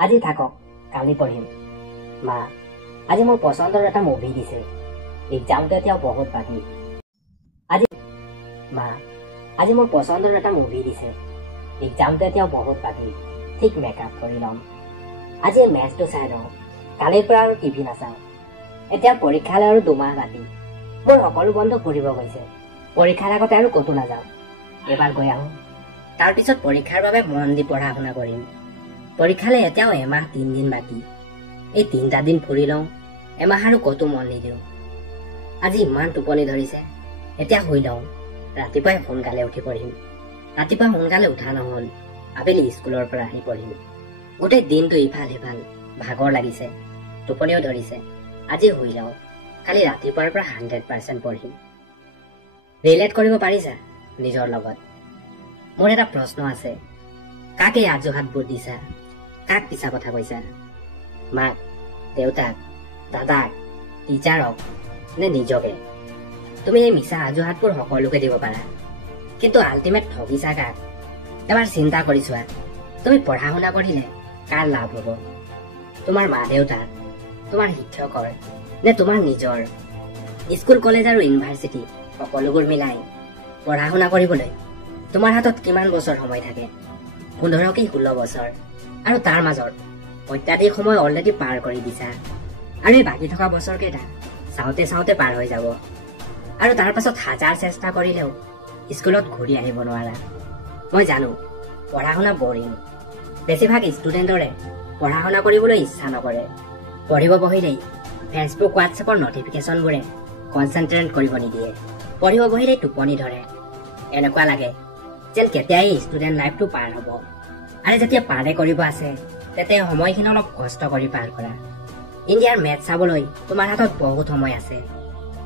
আজি থাকক, কালি পঢ়িম। মা, আজি মোৰ পচন্দৰ এটা মুভি দিছে। এক্সামটো এতিয়াও বহুত বাকী। মা, আজি মোৰ পচন্দৰ এটা মুভি দিছে। এক্সামটো এতিয়াও বহুত বাকী। ঠিক মেকআপ কৰি ল'ম। আজি এই মেচটো চাই লওঁ। কালিৰ পৰা আৰু টিভি নাচাওঁ। এতিয়া পৰীক্ষালৈ আৰু 2 মাহ বাকী। মোৰ সকলো বন্ধু ফুৰিব গৈছে। পৰীক্ষাৰ আগতে আৰু ক'তো নাযাওঁ। এবাৰ গৈ আহোঁ। তাৰপিছত পৰীক্ষাৰ বাবে মন দি পঢ়া শুনা কৰিম। পৰীক্ষালৈ এতিয়াও 1 মাহ 3 দিন বাকী। এই 3টা দিন ফুৰি লওঁ। এমাহ আৰু ক'তো মন নিদিওঁ। আজি ইমান টোপনি ধৰিছে। এতিয়া শুই লওঁ। ৰাতিপুৱাই সোনকালে উঠি পঢ়িম। ৰাতিপুৱা সোনকালে উঠা নহ'ল। আবেলি স্কুলৰ পৰা আহি পঢ়িম। গোটেই দিনটো ইফাল সিফাল ভাগৰ লাগিছে। টোপনিও ধৰিছে। আজি শুই লওঁ। কালি ৰাতিপুৱাৰ পৰা 100% পঢ়িম। ৰিলেট কৰিব পাৰিছা নিজৰ লগত? মোৰ এটা প্ৰশ্ন আছে। কাক এই অজুহাতবোৰ দিছা? কাক পিছা কথা কৈছা? মাক, দেউতাক, দাদাক, টিচাৰক নে নিজকে? তুমি এই মিছা অজুহাতবোৰ সকলোকে দিব পাৰা, কিন্তু আল্টিমেট ঠগিছা কাক? এবাৰ চিন্তা কৰি চোৱা। তুমি পঢ়া শুনা কৰিলে কাৰ লাভ হ'ব? তোমাৰ মা দেউতাৰ, তোমাৰ শিক্ষকৰ নে তোমাৰ নিজৰ? স্কুল কলেজ আৰু ইউনিভাৰ্চিটি সকলোবোৰ মিলাই পঢ়া শুনা কৰিবলৈ তোমাৰ হাতত কিমান বছৰ সময় থাকে? 15 কি 16 বছৰ। আৰু তাৰ মাজত অত্যাধিক সময় অলৰেডি পাৰ কৰি দিছা। আৰু এই বাকী থকা বছৰকেইটা চাওঁতে চাওঁতে পাৰ হৈ যাব। আৰু তাৰ পাছত 1000 চেষ্টা কৰিলেও স্কুলত ঘূৰি আহিব নোৱাৰা। মই জানো পঢ়া শুনা বৰিং। বেছিভাগ ষ্টুডেণ্টৰে পঢ়া শুনা কৰিবলৈ ইচ্ছা নকৰে। পঢ়িব বহিলেই ফেচবুক হোৱাটছএপৰ নটিফিকেশ্যনবোৰে কনচেনট্ৰেট কৰিব নিদিয়ে। পঢ়িব বহিলেই টোপনি ধৰে। এনেকুৱা লাগে যেন কেতিয়াই ষ্টুডেণ্ট লাইফটো পাৰ হ'ব। আৰু যেতিয়া পাৰে কৰিব আছে তেতিয়া সময়খিনি অলপ কষ্ট কৰি পাৰ কৰা। ইণ্ডিয়াৰ মেথ চাবলৈ তোমাৰ হাতত বহুত সময় আছে,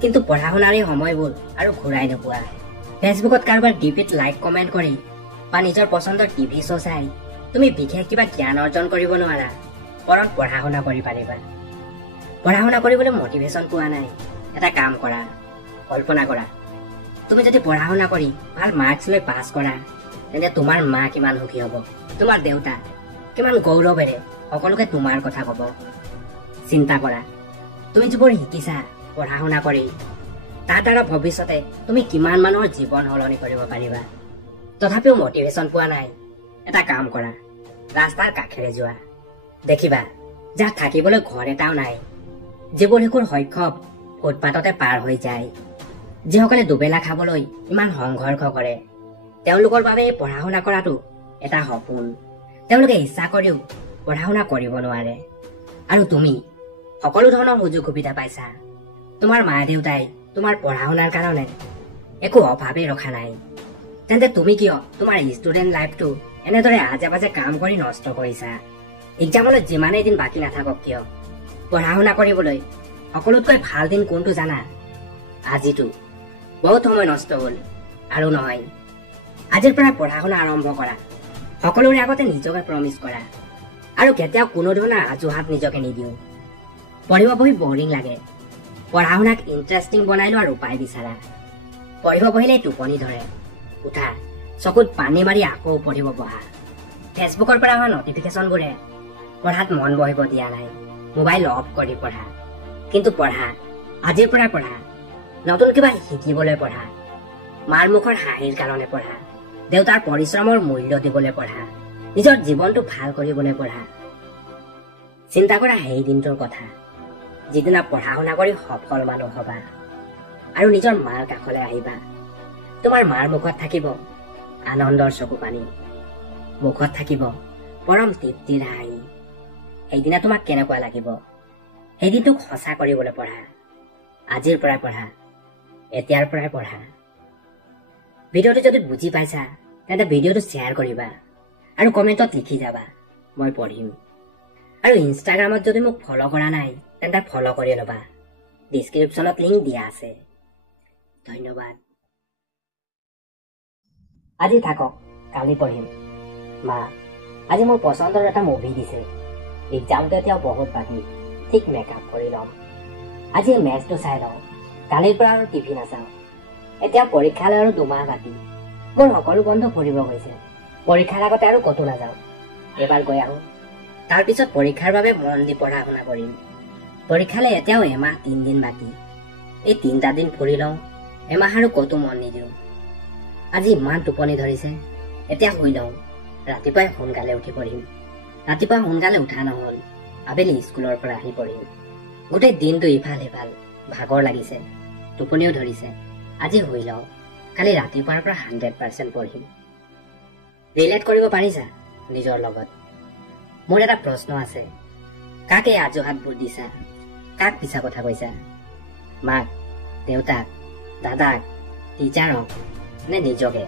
কিন্তু পঢ়া শুনাৰ এই সময়বোৰ আৰু ঘূৰাই নোপোৱা। ফেচবুকত কাৰোবাৰ ডিপিত লাইক কমেণ্ট কৰি বা নিজৰ পচন্দৰ টিভি শ্ব' চাই তুমি বিশেষ কিবা জ্ঞান অৰ্জন কৰিব নোৱাৰা। পৰত পঢ়া শুনা কৰি পাৰিবা। পঢ়া শুনা কৰিবলৈ মটিভেশ্যন পোৱা নাই? এটা কাম কৰা। কল্পনা কৰা, তুমি যদি পঢ়া শুনা কৰি ভাল মাৰ্কছ লৈ পাছ কৰা, তেন্তে তোমাৰ মা কিমান সুখী হ'ব। তোমাৰ দেউতা কিমান গৌৰৱেৰে সকলোকে তোমাৰ কথা ক'ব। চিন্তা কৰা, তুমি যিবোৰ শিকিছা পঢ়া শুনা কৰি, তাৰ দ্বাৰা ভৱিষ্যতে তুমি কিমান মানুহৰ জীৱন সলনি কৰিব পাৰিবা। তথাপিও মটিভেশ্যন পোৱা নাই? এটা কাম কৰা, ৰাস্তাৰ কাষেৰে যোৱা। দেখিবা যাৰ থাকিবলৈ ঘৰ এটাও নাই, যিবোৰ শিশুৰ শৈশৱ ফুটপাততে পাৰ হৈ যায়, যিসকলে দুবেলা খাবলৈ ইমান সংঘৰ্ষ কৰে, তেওঁলোকৰ বাবে পঢ়া শুনা কৰাটো এটা সপোন। তেওঁলোকে ইচ্ছা কৰিও পঢ়া শুনা কৰিব নোৱাৰে। আৰু তুমি সকলো ধৰণৰ সুযোগ সুবিধা পাইছা। তোমাৰ মা দেউতাই তোমাৰ পঢ়া শুনাৰ কাৰণে একো অভাৱেই ৰখা নাই। তেন্তে তুমি কিয় তোমাৰ ষ্টুডেণ্ট লাইফটো এনেদৰে আজে বাজে কাম কৰি নষ্ট কৰিছা? এক্সামলৈ যিমানেই দিন বাকী নাথাকক কিয়, পঢ়া শুনা কৰিবলৈ সকলোতকৈ ভাল দিন কোনটো জানা? আজিতো। বহুত সময় নষ্ট হ'ল আৰু নহয়। আজিৰ পৰা পঢ়া শুনা আৰম্ভ কৰা। সকলোৰে আগতে নিজকে প্ৰমিচ কৰা। আৰু কেতিয়াও কোনো ধৰণৰ অজুহাত নিজকে নিদিওঁ। পঢ়িব বহি বৰিং লাগে, পঢ়া শুনাক ইণ্টাৰেষ্টিং বনাই লোৱাৰ উপায় বিচাৰা। পঢ়িব বহিলেই টোপনি ধৰে। উঠা, চকুত পানী মাৰি আকৌ পঢ়িব বহা। ফেচবুকৰ পৰা অহা নটিফিকেশ্যনবোৰে পঢ়াত মন বহিব দিয়া নাই। মোবাইল অফ কৰি পঢ়া। কিন্তু পঢ়া, আজিৰ পৰা পঢ়া। নতুন কিবা শিকিবলৈ পঢ়া। মাৰ মুখৰ হাঁহিৰ কাৰণে পঢ়া। দেউতাৰ পৰিশ্ৰমৰ মূল্য দিবলৈ পঢ়া। নিজৰ জীৱনটো ভাল কৰিবলৈ পঢ়া। চিন্তা কৰা সেই দিনটোৰ কথা, যিদিনা পঢ়া শুনা কৰি সফল মানুহ হবা আৰু নিজৰ মাৰ কাষলৈ আহিবা। তোমাৰ মাৰ মুখত থাকিব আনন্দৰ চকু পানী, মুখত থাকিব পৰম তৃপ্তিৰ হাঁহি। সেইদিনা তোমাক কেনেকুৱা লাগিব? সেই দিনটোক সঁচা কৰিবলৈ পঢ়া। আজিৰ পৰাই পঢ়া, এতিয়াৰ পৰাই পঢ়া। ভিডিঅ'টো যদি বুজি পাইছা তেন্তে ভিডিঅ'টো শ্বেয়াৰ কৰিবা আৰু কমেণ্টত লিখি যাবা মই পঢ়িম। আৰু ইনষ্টাগ্ৰামত যদি মোক ফ'ল' কৰা নাই তেন্তে ফ'ল' কৰি ল'বা। ডিছক্ৰিপশ্যনত লিংক দিয়া আছে। ধন্যবাদ। আজি থাকক, কালি পঢ়িম। মা, আজি মোৰ পচন্দৰ এটা মুভি দিছে। এক্সামটো এতিয়াও বহুত বাকী। ঠিক মেকআপ কৰি ল'ম। আজি এই মেচটো চাই লওঁ। কালিৰ পৰা আৰু টিভি নাচাওঁ। এতিয়া পৰীক্ষালৈ আৰু 2 মাহ বাকী। মোৰ সকলো বন্ধু ফুৰিব গৈছে। পৰীক্ষাৰ আগতে আৰু ক'তো নাযাওঁ। এবাৰ গৈ আহোঁ। তাৰ পিছত পৰীক্ষাৰ বাবে মন দি পঢ়া শুনা কৰিম। পৰীক্ষালৈ এতিয়াও এমাহ 3 দিন বাকী। এই 3টা দিন ফুৰি লওঁ, এমাহ আৰু ক'তো মন নিদিওঁ। আজি ইমান টোপনি ধৰিছে, এতিয়া শুই লওঁ। ৰাতিপুৱাই সোনকালে উঠি পঢ়িম। ৰাতিপুৱা সোনকালে উঠা নহ'ল, আবেলি স্কুলৰ পৰা আহি পঢ়িম। গোটেই দিনটো ইফাল সিফাল, ভাগৰ লাগিছে, টোপনিও ধৰিছে। আজি শুই লওঁ, কালি ৰাতিপুৱাৰ পৰা 100% পঢ়িম। ৰিলেট কৰিব পাৰিছা নিজৰ লগত? মোৰ এটা প্ৰশ্ন আছে, কাক এই অজুহাতবোৰ দিছা? কাক মিছা কথা কৈছা? মাক, দেউতাক, দাদাক, টিচাৰক নে নিজকে?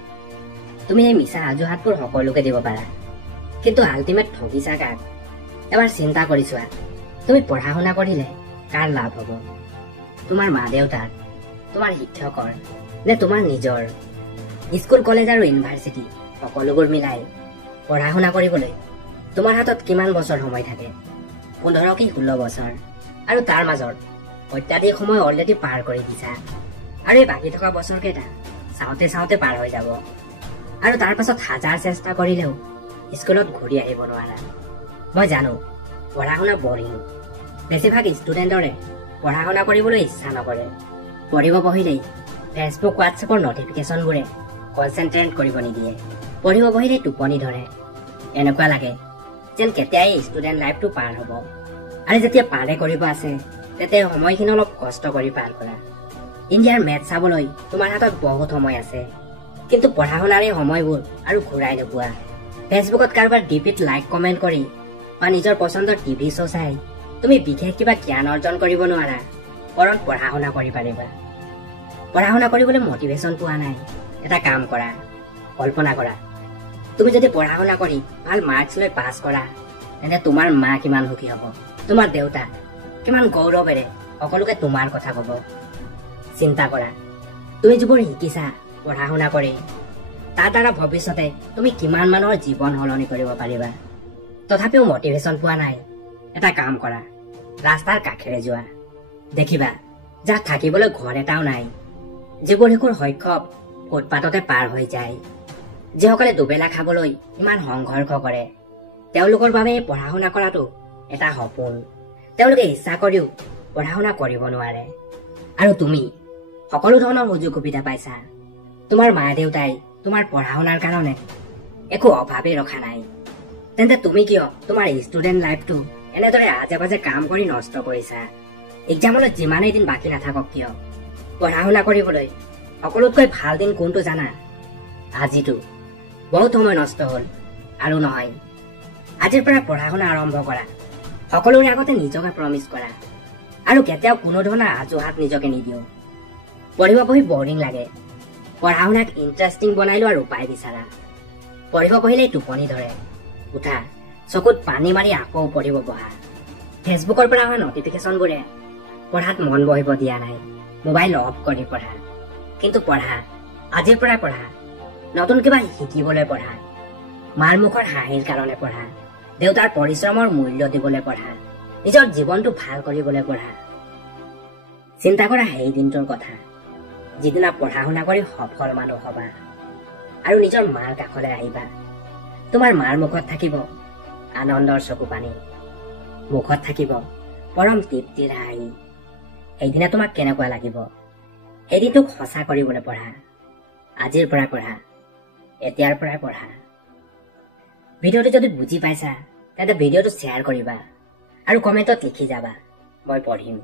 তুমি এই মিছা অজুহাতবোৰ সকলোকে দিব পাৰা, কিন্তু আল্টিমেট ঠগিছা কাক? এবাৰ চিন্তা কৰি চোৱা, তুমি পঢ়া শুনা কৰিলে কাৰ লাভ হ'ব? তোমাৰ মা দেউতাৰ, তোমাৰ শিক্ষকৰ নে তোমাৰ নিজৰ? স্কুল কলেজ আৰু ইউনিভাৰ্চিটি সকলোবোৰ মিলাই পঢ়া শুনা কৰিবলৈ তোমাৰ হাতত কিমান বছৰ সময় থাকে? 15 কি 16 বছৰ। আৰু তাৰ মাজত অত্যাধিক সময় অলৰেডি পাৰ কৰি দিছা, আৰু এই বাকী থকা বছৰকেইটা চাওঁতে চাওঁতে পাৰ হৈ যাব। আৰু তাৰ পাছত হাজাৰ চেষ্টা কৰিলেও স্কুলত ঘূৰি আহিব নোৱাৰা। মই জানো পঢ়া শুনা বৰিং, বেছিভাগ ষ্টুডেণ্টৰে পঢ়া শুনা কৰিবলৈ ইচ্ছা নকৰে। পঢ়িব বহিলেই ফেচবুক হোৱাটছএপৰ নটিফিকেশ্যনবোৰে কনচেনট্ৰেট কৰিব নিদিয়ে। পঢ়িব বহিলেই টোপনি ধৰে। এনেকুৱা লাগে যেন কেতিয়াই ষ্টুডেণ্ট লাইফটো পাৰ হ'ব, আৰু যেতিয়া পাৰে কৰিব আছে তেতিয়া সময়খিনি অলপ কষ্ট কৰি পাৰ কৰা। ইণ্ডিয়াৰ মেথ চাবলৈ তোমাৰ হাতত বহুত সময় আছে, কিন্তু পঢ়া শুনাৰ এই সময়বোৰ আৰু ঘূৰাই নোপোৱা। ফেচবুকত কাৰোবাৰ ডিপিত লাইক কমেণ্ট কৰি বা নিজৰ পচন্দৰ টিভি শ্ব' চাই তুমি বিশেষ কিবা জ্ঞান অৰ্জন কৰিব নোৱাৰা, বৰং পঢ়া শুনা কৰি পাৰিবা। পঢ়া শুনা কৰিবলৈ মটিভেশ্যন পোৱা নাই? এটা কাম কৰা, কল্পনা কৰা, তুমি যদি পঢ়া শুনা কৰি ভাল মাৰ্কছ লৈ পাছ কৰা, তেন্তে তোমাৰ মা কিমান সুখী হ'ব, তোমাৰ দেউতা কিমান গৌৰৱেৰে সকলোকে তোমাৰ কথা ক'ব। চিন্তা কৰা, তুমি যিবোৰ শিকিছা পঢ়া শুনা কৰি, তাৰ দ্বাৰা ভৱিষ্যতে তুমি কিমান মানুহৰ জীৱন সলনি কৰিব পাৰিবা। তথাপিও মটিভেশ্যন পোৱা নাই? এটা কাম কৰা, ৰাস্তাৰ কাষেৰে যোৱা, দেখিবা যাৰ থাকিবলৈ ঘৰ এটাও নাই, যিবোৰ শিশুৰ শৈশৱ ফুটপাততে পাৰ হৈ যায়, যিসকলে দুবেলা খাবলৈ ইমান সংঘৰ্ষ কৰে, তেওঁলোকৰ বাবে পঢ়া শুনা কৰাটো এটা সপোন। তেওঁলোকে ইচ্ছা কৰিও পঢ়া শুনা কৰিব নোৱাৰে। আৰু তুমি সকলো ধৰণৰ সুযোগ সুবিধা পাইছা। তোমাৰ মা দেউতাই তোমাৰ পঢ়া শুনাৰ কাৰণে একো অভাৱেই ৰখা নাই, তেন্তে তুমি কিয় তোমাৰ ষ্টুডেণ্ট লাইফটো এনেদৰে আজে বাজে কাম কৰি নষ্ট কৰিছা? এক্সামলৈ যিমানেই দিন বাকী নাথাকক কিয়, পঢ়া শুনা কৰিবলৈ সকলোতকৈ ভাল দিন কোনটো জানা? আজিতো। বহুত সময় নষ্ট হ'ল, আৰু নহয়, আজিৰ পৰা পঢ়া শুনা আৰম্ভ কৰা। সকলোৰে আগতে নিজকে প্ৰমিচ কৰা, আৰু কেতিয়াও কোনো ধৰণৰ অজুহাত নিজকে নিদিও। পঢ়িব বহি বৰিং লাগে, পঢ়া শুনাক ইণ্টাৰেষ্টিং বনাই লোৱাৰ উপায় বিচাৰা। পঢ়িব বহিলেই টোপনি ধৰে, উঠা, চকুত পানী মাৰি আকৌ পঢ়িব বহা। ফেচবুকৰ পৰা অহা নটিফিকেশ্যনবোৰে পঢ়াত মন বহিব দিয়া নাই। মোবাইল অফ কৰি পঢ়া, কিন্তু পঢ়া, আজিৰ পৰা পঢ়া। নতুন কিবা শিকিবলৈ পঢ়া, মাৰ মুখৰ হাঁহিৰ কাৰণে পঢ়া, দেউতাৰ পৰিশ্ৰমৰ মূল্য দিবলৈ পঢ়া, নিজৰ জীৱনটো ভাল কৰিবলৈ পঢ়া। চিন্তা কৰা সেই দিনটোৰ কথা, যিদিনা পঢ়া শুনা কৰি সফল মানুহ হবা, আৰু নিজৰ মাৰ কাষলৈ আহিবা। তোমাৰ মাৰ মুখত থাকিব আনন্দৰ চকু পানী, মুখত থাকিব পৰম তৃপ্তিৰ হাঁহি। সেইদিনা তোমাক কেনেকুৱা লাগিব? এদিনটোক সঁচা কৰিবলৈ পঢ়া, আজিৰ পৰা পঢ়া, এতিয়াৰ পৰাই পঢ়া। ভিডিঅ'টো যদি বুজি পাইছা তেন্তে ভিডিঅ'টো শ্বেয়াৰ কৰিবা আৰু কমেণ্টত লিখি যাবা, মই পঢ়িম।